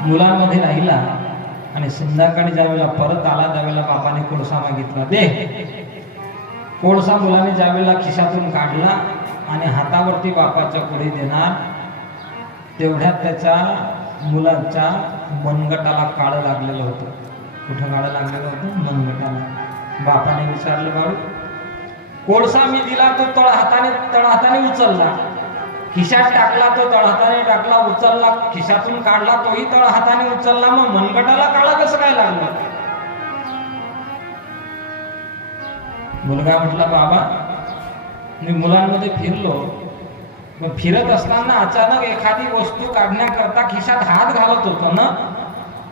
मुलांमध्ये राहिला आणि संध्याकाळी ज्यावेळेला परत आला त्यावेळेला बापाने कोळसा मागितला. दे. कोळसा मुलाने ज्यावेळेला खिशातून काढला आणि हातावरती बापाच्या पुढे देणार, तेवढ्यात त्याच्या मुलाच्या मनगटाला काळं लागलेलं होतं. कुठं काळं लागलेलं होतं? मनगटाला. बापाने विचारलं बाळू, कोळसा मी दिला तो तळ हाताने उचलला, खिशात टाकला तो तळ हाताने टाकला, उचलला, खिशातून काढला तोही तळ हाताने उचलला, मग मनगटाला काळा कसं काय लागलं? मुलगा म्हटला, बाबा मी मुलांमध्ये फिरलो, पण फिरत असताना अचानक एखादी वस्तू काढण्याकरता खिशात हात घालत होतो ना,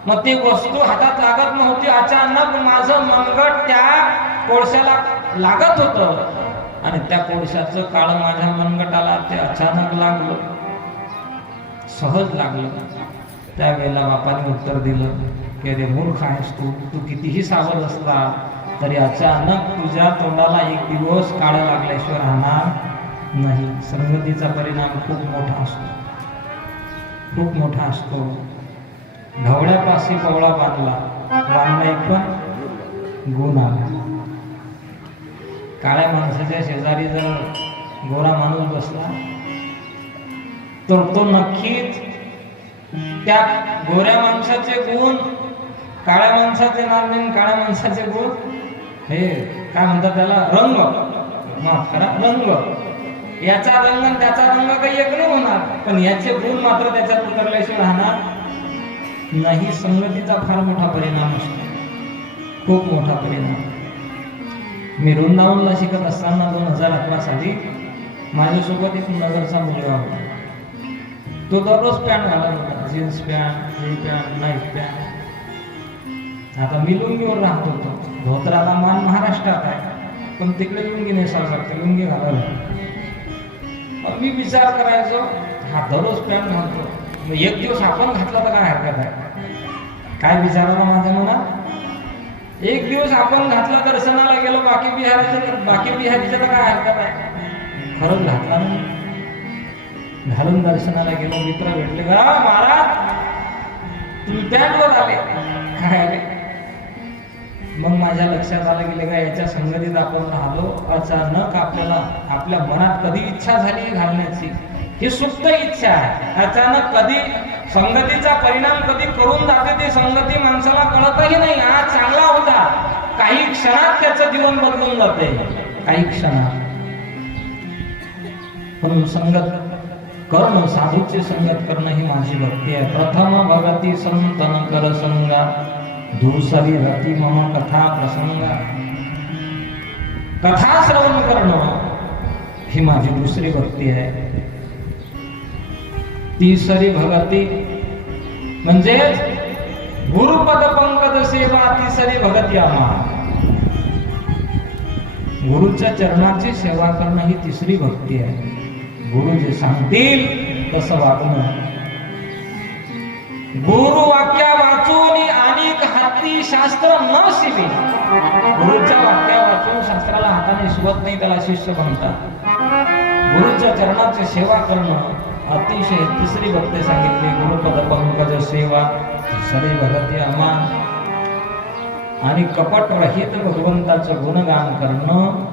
मग ती वस्तू हातात लागत नव्हती. अचानक माझं मनगट त्या कोळशाला लागत होतं आणि त्या कोळशाचं काळं माझ्या मनगटाला ते अचानक लागलं, सहज लागलं. त्यावेळेला बापाने उत्तर दिलं की अरे मूर्ख आहेस तू, तू कितीही सावध असला तरी अचानक तुझ्या तोंडाला एक दिवस काळं लागल्याशिवाय राहणार नाही. संगतीचा परिणाम खूप मोठा असतो, खूप मोठा असतो. ढवळ्यापाशी पवळा बांधला, रामला एक पण गुण आला. काळ्या माणसाच्या शेजारी जर गोरा माणूस बसला तर तो नक्कीच त्या गोऱ्या माणसाचे गुण, काळ्या माणसाचे नाव, काळ्या माणसाचे गुण, हे काय म्हणतात त्याला, रंग, माफ करा, रंग. याचा रंग आणि त्याचा रंग काही एक नाही होणार, पण याचे गुण मात्र त्याच्यात उतरल्याशिवाय राहणार नाही. संगतीचा फार मोठा परिणाम असतो, खूप मोठा परिणाम. मी वृंदावनला शिकत असताना 2011 साली माझ्यासोबत एक नगरचा मुलगा होता. तो दररोज पॅन्ट घालत होता, जीन्स पॅन्ट, ही पॅन्ट, नाईट पॅन्ट. आता मी लुंगीवर राहत होतो. धोत्राला मान महाराष्ट्रात आहे, पण तिकडे लुंगी नेसावं लागते, लुंगी घालायला. मग मी विचार करायचो, हा दररोज पॅन्ट घालतो, मग एक दिवस आपण घातला तर काय हरकत आहे? काय विचारायला माझ्या मनात, एक दिवस आपण घातला, दर्शनाला गेलो, बाकी बिहारीचं तर काय हरकत आहे? खरंच घातला नाही, घालून दर्शनाला गेलो, मित्र भेटले, महाराज तुम्ही पॅन्टवर आले, काय आले? मग माझ्या लक्षात आलं गेले का याच्या संगतीत आपण राहिलो. अचानक आपल्याला आपल्या मनात कधी इच्छा झाली घालण्याची, ही सुप्त इच्छा आहे. अचानक कधी संगतीचा परिणाम कधी करून जाते, ती संगती माणसाला कळतही नाही. आज चांगला होता, काही क्षणात त्याचं जीवन बदलून जाते, काही क्षणात. म्हणून संगत करणं, साधूची संगत करणं ही माझी भक्ती आहे. प्रथम भगती संतन कर संगा, दुसरी रती मम कथा प्रसंगा. कथा श्रवण करणं ही माझी दुसरी भक्ती आहे. तिसरी भगती म्हणजे गुरुपद पंकज सेवा, तिसरी भगती आम्हा. गुरुच्या चरणाची सेवा करणं ही तिसरी भक्ती आहे. गुरु जे सांगतील तसं वागणं. गुरु वाक्या वाचून आणि हाती शास्त्र न शिवी. गुरुच्या वाक्या वाचून शास्त्राला हाताने शिवत नाही, त्याला शिष्य म्हणतात. गुरुच्या चरणाची सेवा करणं अतिशय तिसरी भक्ती सांगितली. गुरुपद पंकज सेवा, तिसरी भगती अमान. आणि कपट रहित भगवंताचं गुणगान करणं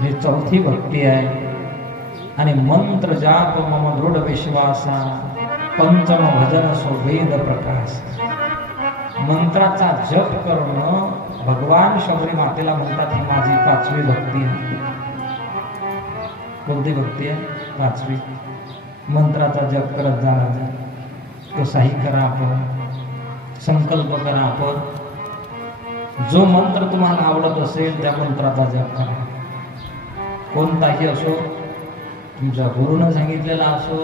ही चौथी भक्ती आहे. आणि मंत्र जाप मम दृढ विश्वासा, पंचम भजन सो वेद प्रकाश. मंत्राचा जप करणं भगवान शबरी मातेला म्हणतात ही माझी पाचवी भक्ती आहे. कोणती भक्ती आहे? पाचवी. मंत्राचा जप करत जाणार. कसाही करा आपण, संकल्प करा आपण. जो मंत्र तुम्हाला आवडत असेल त्या मंत्राचा जप करा. कोणताही असो, तुमच्या गुरुनं सांगितलेला असो.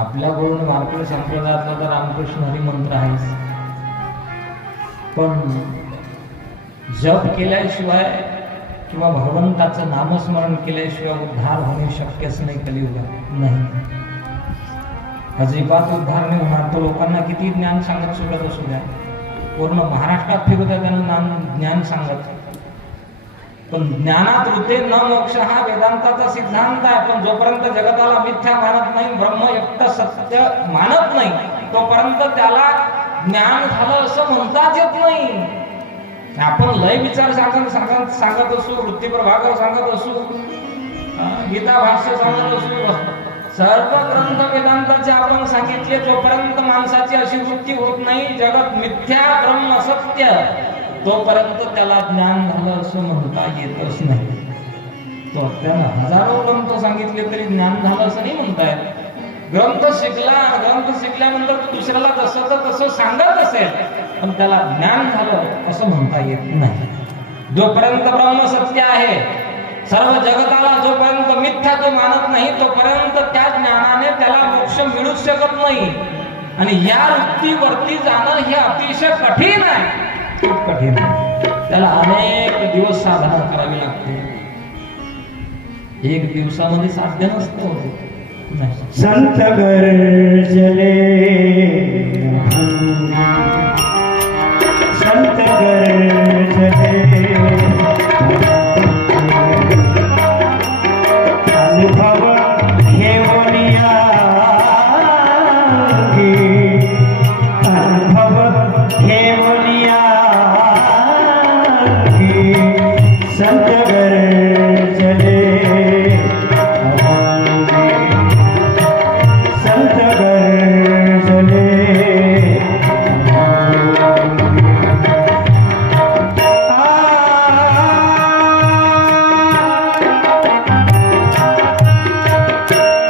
आपल्या गुरुनं वारकरी संप्रदायातला तर रामकृष्ण हरी मंत्र आहेच, पण जप केल्याशिवाय किंवा भगवंताचं नामस्मरण केल्याशिवाय उद्धार होणे शक्यच नाही कलियुगात. नाही, अजिबात उद्धार नाही होणार. तो लोकांना किती ज्ञान सांगत सुटत असू द्या, पूर्ण महाराष्ट्रात फिरत आहे त्यानं ज्ञान सांगत, पण ज्ञानात वृत्ते न मोक्ष हा वेदांताचा सिद्धांत आहे. पण जोपर्यंत जगताला मिथ्या मानत नाही, ब्रह्म एकटं सत्य मानत नाही, तोपर्यंत त्याला ज्ञान झालं असं म्हणताच येत नाही. आपण लय विचार सांगत असू, वृत्ती प्रभागावर सांगत असू, गीता भाष्य सांगत असू, सर्व ग्रंथ वेदांताचे आपण सांगितले, जोपर्यंत माणसाची अशी वृत्ती होत नाही जगत मिथ्या ब्रह्म सत्य, तोपर्यंत त्याला ज्ञान झालं असं म्हणता येतच नाही. तो त्यानं हजारो ग्रंथ सांगितले तरी ज्ञान झालं असं नाही म्हणताय. ग्रंथ शिकल्यानंतर तो दुसऱ्याला तसं तर तसं सांगत असेल, पण त्याला ज्ञान झालं असं म्हणता येत नाही. जोपर्यंत ब्रह्म सत्य आहे, सर्व जगताला जोपर्यंत मिथ्या तो मानत नाही, तोपर्यंत त्या ज्ञानाने त्याला मोक्ष मिळूच शकत नाही. आणि या वृत्तीवरती जाणं हे अतिशय कठीण आहे, खूप कठीण आहे. त्याला अनेक दिवस साधना करावी लागते. एक दिवसामध्ये साध्य नसतं. संत गर्जले संत गर्जले अनुभव घेऊनिया अनुभव घेऊनिया संत गर्जले संत गर्जले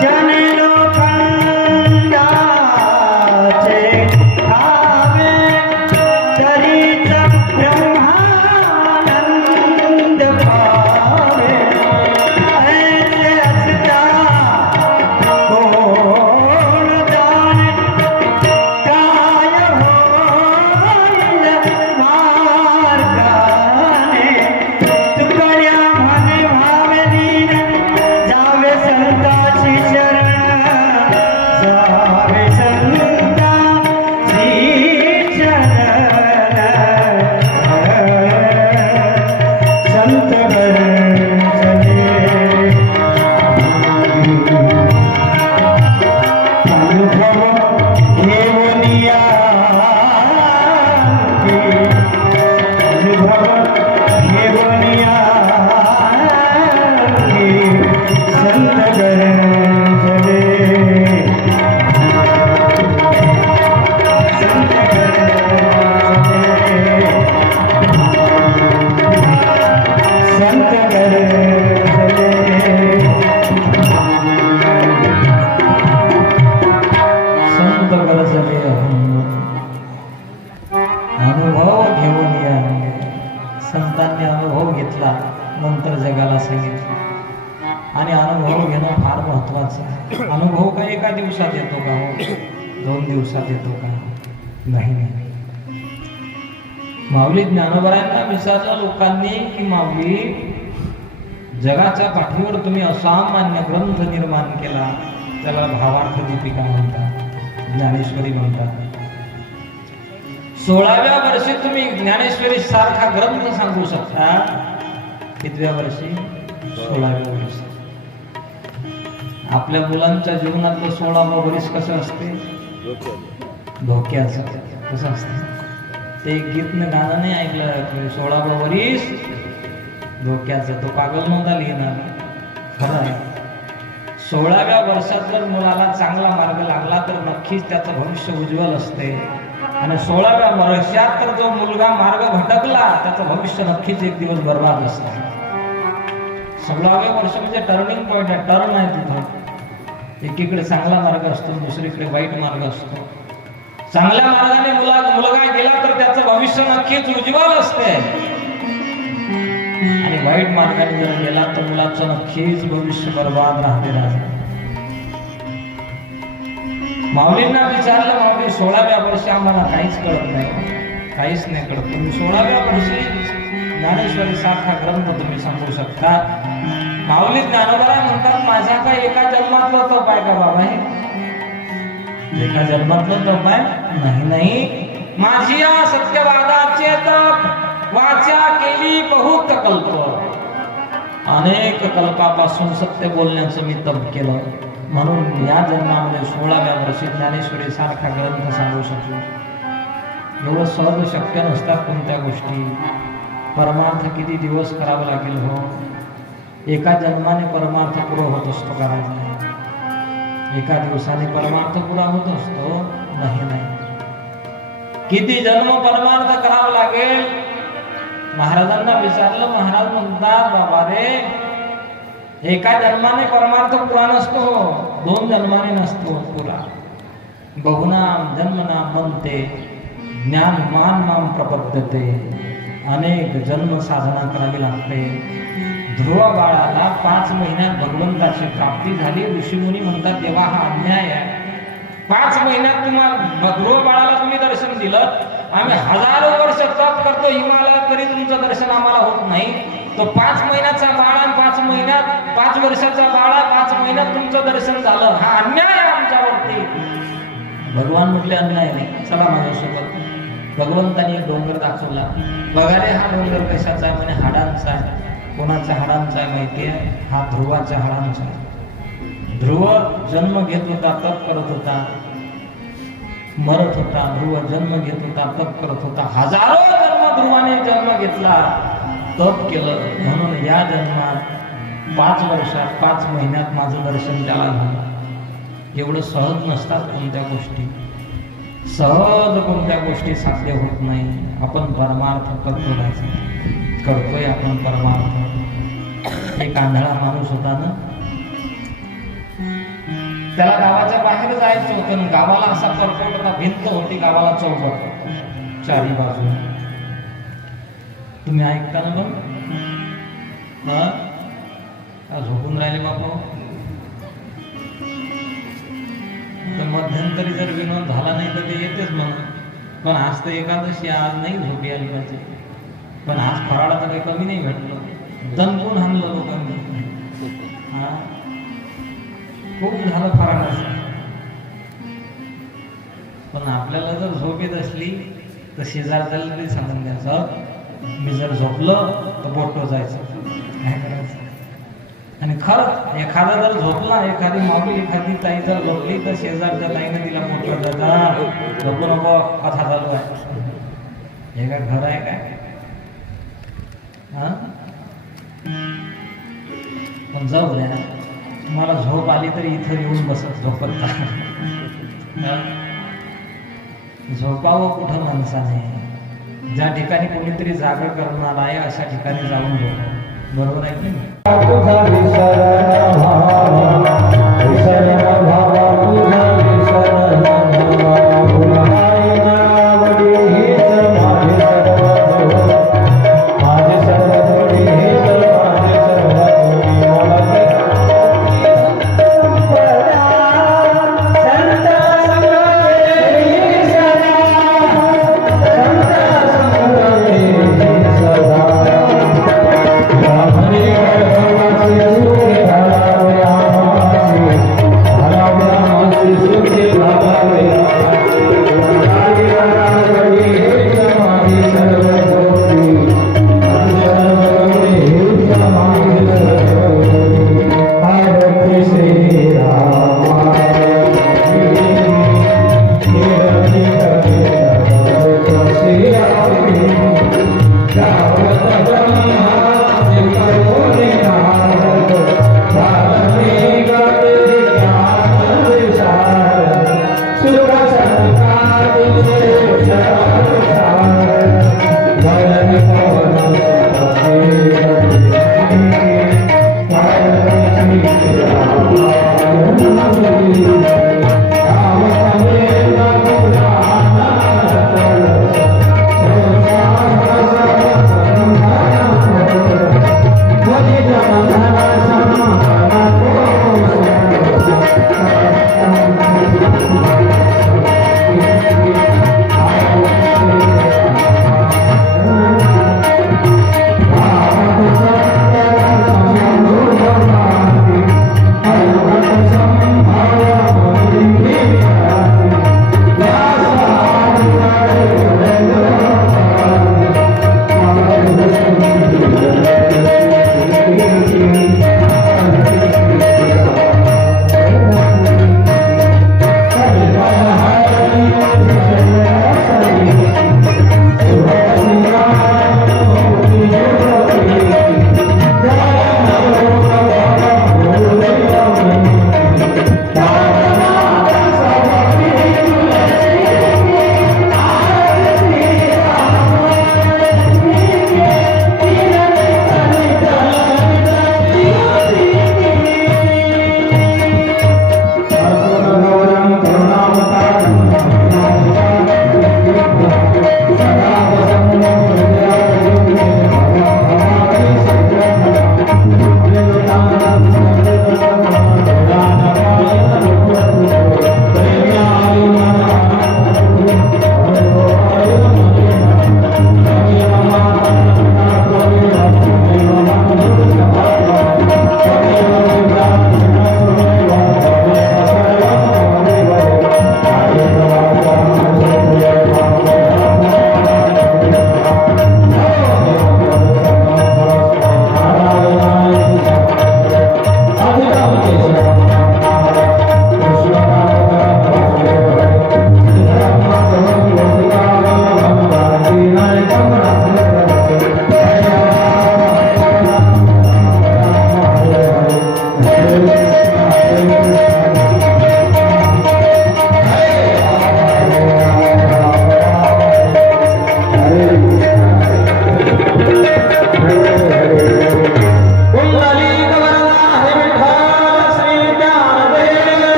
जने लोखंडाचे धावे तरीच ब्रह्मानंद पावे. ऐसे असता कोण जाणे काय होईल मार्गाने. तुकड्या म्हणे भावे दीन जावे संताची शरण जावे संताची शरण. संत गर्जले अनुभव घेऊनिया अनुभव घेऊनिया संत गर्जले संत गर्जले संत गर्जले संत गरजले अनुभव घेऊन या. संतांनी अनुभव घेतला, नंतर जगाला सांगितलं. आणि अनुभव घेणं फार महत्वाचं आहे. अनुभव काय एका दिवसात येतो का? 2 दिवसात येतो का? नाही. माऊली ज्ञानोबरायांना विचारलं लोकांनी की माऊली, जगाच्या पाठीवर तुम्ही असामान्य ग्रंथ निर्माण केला, त्याला भावार्थ दीपिका म्हणतात, ज्ञानेश्वरी म्हणतात. 16व्या वर्षी तुम्ही ज्ञानेश्वरी सारखा ग्रंथ सांगू शकता. कितव्या वर्षी? 16व्या वर्षी. आपल्या मुलांच्या जीवनातलं 16वं वर्ष कसं असते? धोक्याचं. कसं असते ते? गीतनं गाणं नाही ऐकलं तुम्ही? 16वं वर्ष धोक्याचं. तो पागल नव्हता लिहिणार, खरं आहे. 16व्या वर्षात जर मुलाला चांगला मार्ग लागला तर नक्कीच त्याचं भविष्य उज्ज्वल असते. आणि 16व्या वर्षात तर जो मुलगा मार्ग भटकला त्याचं भविष्य नक्कीच एक दिवस बर्बाद असते. 16व्या वर्ष म्हणजे टर्निंग पॉइंट आहे, टर्न आहे तिथं. एकीकडे चांगला मार्ग असतो, दुसरीकडे वाईट मार्ग असतो. चांगल्या मार्गाने मुलगा गेला तर त्याचं भविष्य नक्कीच उज्ज्वल असते. आणि वाईट मार्गाने जर गेला तर मुलाचं नक्कीच भविष्य बर्बाद राहते. माऊलींना विचारलं, माऊली 16व्या वर्षी आम्हाला काहीच कळत नाही, काहीच नाही कळत. तुम्ही 16व्या वर्षी ज्ञानेश्वरी सारखा ग्रंथ तुम्ही सांगू शकता. माऊली ज्ञानोबा म्हणतात, माझ्या काय एका जन्मातलं तप आहे का बाबा? हे एका जन्मातलं तप आहे? नाही. माझी या सत्यवादाचे तप वाचा केली बहुत कल्प. अनेक कल्पापासून सत्य बोलण्याचं मी तप केलं, म्हणून या जन्मामध्ये 16व्या वर्षी ज्ञानेश्वरी सारखा ग्रंथ सांगू शकलो. एवढं सहज शक्य नसतात कोणत्या गोष्टी. परमार्थ किती दिवस करावं लागेल हो. एका जन्माने परमार्थ पुरा होत असतो करायचा? एका दिवसाने परमार्थ पुरा होत असतो? नाही. किती जन्म परमार्थ करावं लागेल? महाराजांना विचारलं. महाराज म्हणतात, बाबा रे, एका जन्माने परमार्थ पुरा नसतो, 2 जन्माने नसतो पुरा. बहुनाम जन्मनाम म्हणते ज्ञान मान माम प्रपद्यते. अनेक जन्म साधना करावी लागते. ध्रुव बाळाला 5 महिन्यात भगवंताची प्राप्ती झाली. ऋषीमुनी म्हणतात देवा हा अन्याय आहे. 5 महिन्यात तुम्हाला ध्रुव बाळाला तुम्ही दर्शन दिलं, आम्ही हजारो वर्ष तप करतो हिमालयात तरी तुमचं दर्शन आम्हाला होत नाही. तो 5 महिन्याचा बाळा 5 महिन्यात 5 वर्षाचा बाळा 5 महिन्यात तुमचं दर्शन झालं, हा अन्याय आहे आमच्यावरती. भगवान म्हटले अन्याय नाही, चला माझ्यासोबत. भगवंतानी एक डोंगर दाखवला. बघा रे हा डोंगर कशाचा आहे? म्हणे हाडांचा आहे. कोणाच्या हाडांचा आहे माहिती आहे? हा ध्रुवाच्या हाडांचा आहे. ध्रुव जन्म घेत होता, तप करत होता, मरत होता. ध्रुव जन्म घेत होता, तप करत होता. हजारो जन्म ध्रुवाने जन्म घेतला, तप केलं. म्हणून या जन्मात 5 वर्षात 5 महिन्यात माझं दर्शन त्याला झालं. एवढं सहज नसतात कोणत्या गोष्टी, सहज कोणत्या गोष्टी साध्य होत नाही. आपण परमार्थ करतोय आपण परमार्थ. एक आंधळा माणूस होता ना, त्याला गावाच्या बाहेर जायचं होतं. गावाला असा परपोट होता, भिंत होती गावाला चौकात चारी बाजू. तुम्ही ऐकता ना मग? झोपून राहिले बापा. तर मध्यंतरी जर विनोद झाला नाही तर ते येतेच म्हणून. पण आज तर एकादशी, आज नाही झोपी आली पाहिजे. पण आज फराळा तर काही कमी नाही भेटलं, दणकून हाणलं लोकांनी. हा खूप झालं फराळाचं. पण आपल्याला जर झोप येत असली तर शेजारच्याला तरी सांगून द्यायचं, मी जर झोपलं तर बोटो जायचं, काय करायचं. आणि खरंच एखादा जर झोपला, एखादी माऊली एखादी ताई जर झोपली तर शेजारच्या ताईने तिला बोटो जायचा, झोपू नको कथा चालू आहे. हे काय घर आहे काय? हा पण जाऊ द्या, तुम्हाला झोप आली तरी इथं येऊन बसत झोपत. झोपावं कुठं माणसाने? ज्या ठिकाणी कोणीतरी जागा करणार आहे अशा ठिकाणी जाऊन झोपावं. बरोबर आहे की नाही?